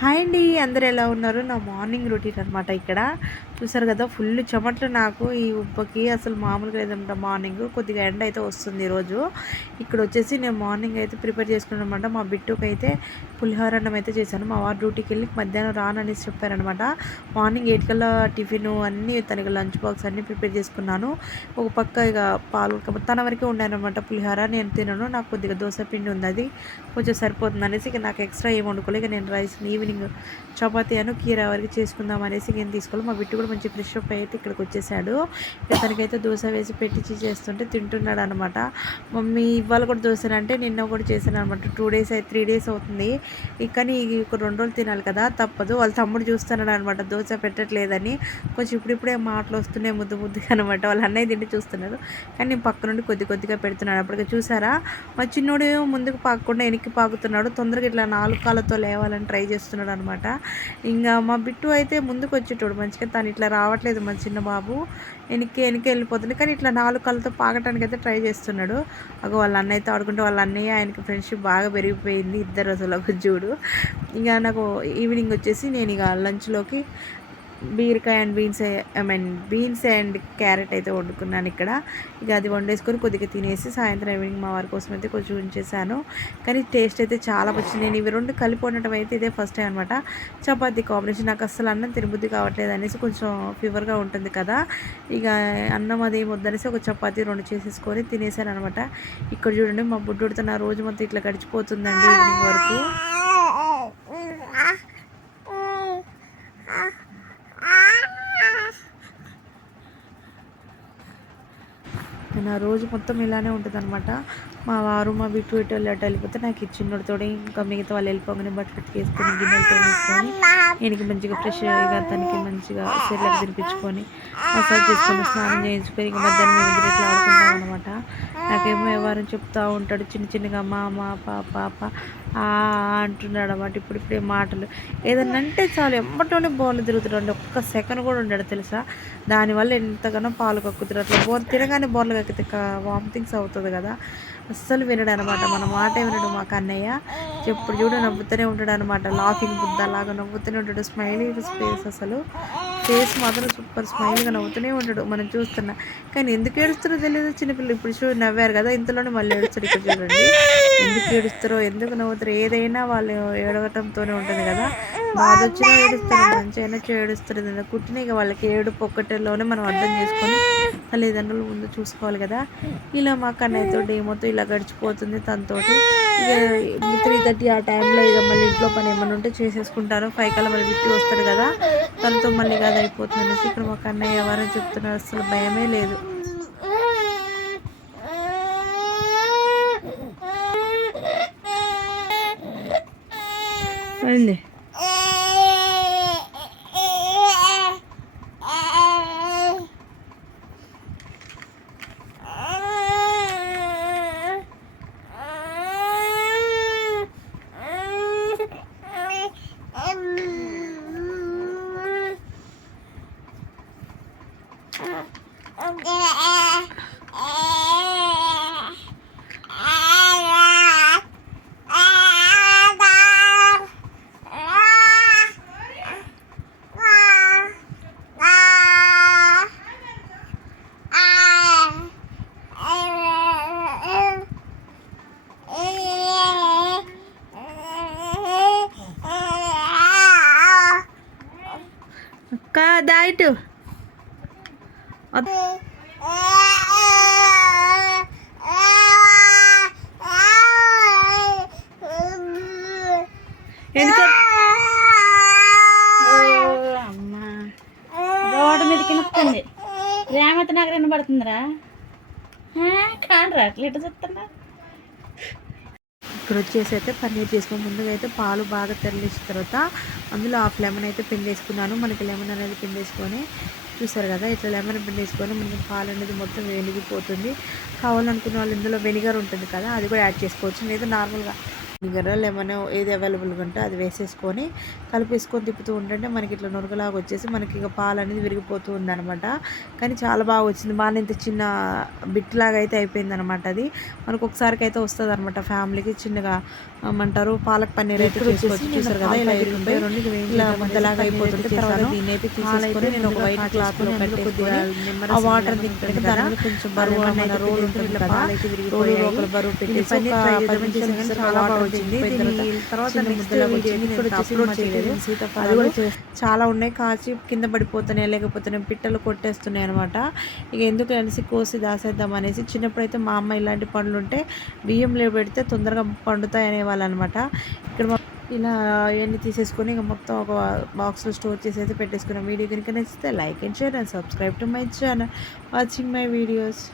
Hi అండి అందరు ఎలా ఉన్నారు? నా మార్నింగ్ రొటీన్ అనమాట ఇక్కడ. చూసారు కదా ఫుల్ చెమట్లు నాకు ఈ ఉప్పకి అసలు మామూలుగా లేదంట మార్నింగ్ కొద్దిగా ఎండ అయితే వస్తుంది ఈరోజు. ఇక్కడ వచ్చేసి నేను మార్నింగ్ అయితే ప్రిపేర్ చేసుకున్నాను అనమాట మా బిట్టుకు అయితే పులిహోర అన్నం అయితే చేశాను. మా వారు డ్యూటీకి వెళ్ళి మధ్యాహ్నం రాననేసి చెప్పారనమాట మార్నింగ్ ఎయిట్ కల్లా టిఫిన్ అన్నీ తనకి లంచ్ బాక్స్ అన్నీ ప్రిపేర్ చేసుకున్నాను. ఒక పక్క ఇక పాలు తన వరకే ఉండాను పులిహోర. నేను తినను నాకు కొద్దిగా దోశ పిండి ఉంది అది. కొంచెం సరిపోతుంది అనేసి ఇక నాకు ఎక్స్ట్రా ఏమి వండుకోలేదు ఇక నేను రైస్ ఈవినింగ్ చపాతీ అను కీరా వరకు చేసుకుందాం అనేసి నేను తీసుకోవాలి మా బిట్టు కూడా మంచి ఫ్రెష్ అప్ అయితే ఇక్కడికి వచ్చేసాడు. ఇక తనకైతే దోశ వేసి పెట్టి చేస్తుంటే తింటున్నాడు అనమాట మమ్మీ ఇవాళ కూడా దోశ అంటే నిన్న కూడా చేశాను అనమాట టూ డేస్ అయితే త్రీ డేస్ అవుతుంది కానీ ఒక రెండు రోజులు తినాలి కదా తప్పదు. వాళ్ళ తమ్ముడు చూస్తున్నాడు అనమాట దోశ పెట్టట్లేదని. కొంచెం ఇప్పుడిప్పుడే మాటలు వస్తున్నాయి ముద్దు ముద్దుగా అనమాట. వాళ్ళ అన్నయ్య తిండి చూస్తున్నారు కానీ నేను పక్క నుండి కొద్ది కొద్దిగా పెడుతున్నాడు అప్పటికి చూసారా? మా చిన్నోడు ముందుకు పాకకుండా వెనక్కి పాకుతున్నాడు. తొందరగా ఇట్లా నాలుగు కాళ్ళతో లేవాలని ట్రై చేస్తున్నాడు అనమాట ఇంకా మా బిట్టు అయితే ముందుకు వచ్చేటోడు మంచిగా తను ఇట్లా ఇట్లా రావట్లేదు మా చిన్న బాబు. వెనక్కి వెనక్కి వెళ్ళిపోతుంది. కానీ ఇట్లా నాలుగు కళ్ళతో పాకటానికి అయితే ట్రై చేస్తున్నాడు. అగో వాళ్ళ అన్నయ్యతో ఆడుకుంటే వాళ్ళ అన్నయ్య ఆయనకి ఫ్రెండ్షిప్ బాగా పెరిగిపోయింది. ఇద్దరు అసలు చూడు. ఇంకా నాకు ఈవినింగ్ వచ్చేసి నేను ఇక లంచ్లోకి బీరకాయ and beans I mean beans and carrot అయితే వండుకున్నాను ఇక్కడ. ఇక అది వండేసుకొని కొద్దిగా తినేసి సాయంత్రం ఈవినింగ్ మా వారి కోసం అయితే కొంచెం ఉంచేసాను. కానీ టేస్ట్ అయితే చాలా వచ్చింది నేను ఇవి రెండు కలిపి ఉండటం అయితే ఇదే ఫస్ట్ టైం అనమాట చపాతీ కాంబినేషన్ నాకు అస్సలు అన్నం తినబుద్ధి కావట్లేదు అనేసి కొంచెం ఫీవర్గా ఉంటుంది కదా. ఇక అన్నం అది వద్దనేసి ఒక చపాతీ రెండు చేసేసుకొని తినేసాను అనమాట ఇక్కడ చూడండి మా బుడ్డుడితో నా రోజు మొత్తం ఇట్లా గడిచిపోతుందండి ఈవినింగ్ వరకు. నా రోజు మొత్తం ఇలానే ఉంటుంది అనమాట మా వారు మా బిట్టు ఇటు వెళ్ళి వెళ్ళిపోతే నాకు ఇచ్చినోడితో ఇంకా మిగతా వాళ్ళు వెళ్ళిపోగానే బట్టలు వేసుకొని గిన్నెలతో వేసుకొని ఈయనకి మంచిగా ఫ్రెష్గా తనకి మంచిగా సెర్లకు తినిపించుకొని మసాజ్ చేసుకొని స్నానం చేయించుకొని ఇంకా మధ్యాహ్నం మేము ఇట్లా ఆడుకుంటాం అనమాట నాకేమో ఎవరు చెప్తూ ఉంటాడు చిన్న చిన్నగా మా మా పాప పాప అంటున్నాడు అనమాట ఇప్పుడు ఇప్పుడే మాటలు. ఏదన్నా అంటే చాలు ఎమ్మటోనే బోన్లు తిరుగుతున్నాడు. ఒక్క సెకండ్ కూడా ఉండడు తెలుసా? దానివల్ల ఎంతగానో పాలు కక్కుతారు అట్లా బోన్ తినగానే బోర్లు కక్కితే వామిటింగ్స్ అవుతుంది కదా. అస్సలు వినడు అనమాట మన మాట వినడు మా కన్నయ్య. ఎప్పుడు చూడు నవ్వుతూనే ఉంటాడు అనమాట లాఫింగ్ బుద్ధ లాగా నవ్వుతూనే ఉంటాడు. స్మైలింగ్ ఫేస్ అసలు. ఫేస్ మాత్రం సూపర్ స్మైల్గా నవ్వుతూనే ఉంటాడు. మనం చూస్తున్నా. కానీ ఎందుకు ఏడుస్తారో తెలియదు చిన్నపిల్లలు. ఇప్పుడు చూ నవ్వారు కదా ఇంతలోనే మళ్ళీ ఏడుస్తాడు ఇక్కడ చూడండి. ఎందుకు ఏడుస్తారో ఎందుకు నవ్వుతారో ఏదైనా వాళ్ళు ఏడవటంతోనే ఉంటుంది కదా. బాధ వచ్చినా ఏడుస్తారు మంచి అయినా ఏడుస్తారు. కుట్టిన ఇక వాళ్ళకి ఏడు పొక్కటిలోనే మనం అర్థం చేసుకొని తల్లిదండ్రులు ముందు చూసుకోవాలి కదా. ఇలా మా కన్నయ్యతో డేమోతో ఇలా గడిచిపోతుంది తనతోటి. త్రీ థర్టీ ఆ టైంలో ఇక మళ్ళీ ఇంట్లో పని ఏమైనా ఉంటే చేసేసుకుంటారు. ఫైవ్ కల్లా మళ్ళీ విట్టి వస్తారు కదా. తనతో మళ్ళీ కాదు అయిపోతుంది అనేసి ఇక్కడ మాకు అన్నయ్య ఎవరో చెప్తున్నారు. అసలు భయమే లేదు. అండి కా ఇటు? ఎందుకు? రోడ్డు మీద నొక్కండి రేమతి నాకు వినబడుతుందిరా. కానరా అట్లా ఎట్లా చెప్తున్నా ఇక్కడ వచ్చేసి అయితే పన్నీర్ చేసుకుని ముందుగా అయితే పాలు బాగా తెరలిసిన తర్వాత అందులో హాఫ్ లెమన్ అయితే పిండేసుకున్నాను. మనకి లెమన్ అనేది పిండేసుకొని చూసారు కదా ఇట్లా లెమన్ పిండేసుకొని మనకి పాలు అనేది మొత్తం వెలిగిపోతుంది కావాలనుకున్న వాళ్ళు ఇందులో వెనిగర్ ఉంటుంది కదా అది కూడా యాడ్ చేసుకోవచ్చు. లేదా నార్మల్గా వినిగర్ లెమన్ ఏది అవైలబుల్గా ఉంటే అది వేసేసుకొని కలిపేసుకొని తిప్పుతూ ఉంటుంటే మనకి ఇట్లా నురగలాగా వచ్చేసి మనకి ఇక పాలు అనేది విరిగిపోతూ ఉందన్నమాట. కానీ చాలా బాగా వచ్చింది. బాగా ఇంత చిన్న బిట్ లాగా అయితే అయిపోయింది అనమాట అది. మనకు ఒకసారికి అయితే వస్తుంది అనమాట ఫ్యామిలీకి చిన్నగా ఏమంటారు పాలక్ పన్నీర్ అయితే చేసుకోవచ్చు. చూసారు కదా ఇలా ఇరుగుంటే ఇలా ముద్దలాగా అయిపోతుంటే తర్వాత దీన్ని అయితే తీసేసుకొని నేను ఒక వైట్ క్లాత్లో ఆ వాటర్ దింపడానికి కొంచెం బరువు అనేది రోల్ ఉంటుంది కదా. రోలు లోపల బరువు పెట్టేసి ఒక పది నిమిషాలు కానీ చాలా బాగా తర్వాత చాలా ఉన్నాయి. కాచి కింద పడిపోతున్నాయి. లేకపోతే పిట్టలు కొట్టేస్తున్నాయి అనమాట ఇక ఎందుకు అనేసి కోసి దాసేద్దాం అనేసి చిన్నప్పుడు అయితే మా అమ్మ ఇలాంటి పండ్లు ఉంటే బియ్యంలో పెడితే తొందరగా పండుతాయి అనేవాళ్ళు అనమాట ఇక్కడ ఇలా ఇవన్నీ తీసేసుకొని ఇక మొత్తం ఒక బాక్స్లో స్టోర్ చేసి అయితే పెట్టేసుకున్నాం. వీడియో కనుక నచ్చితే like and share and subscribe to my channel watching my videos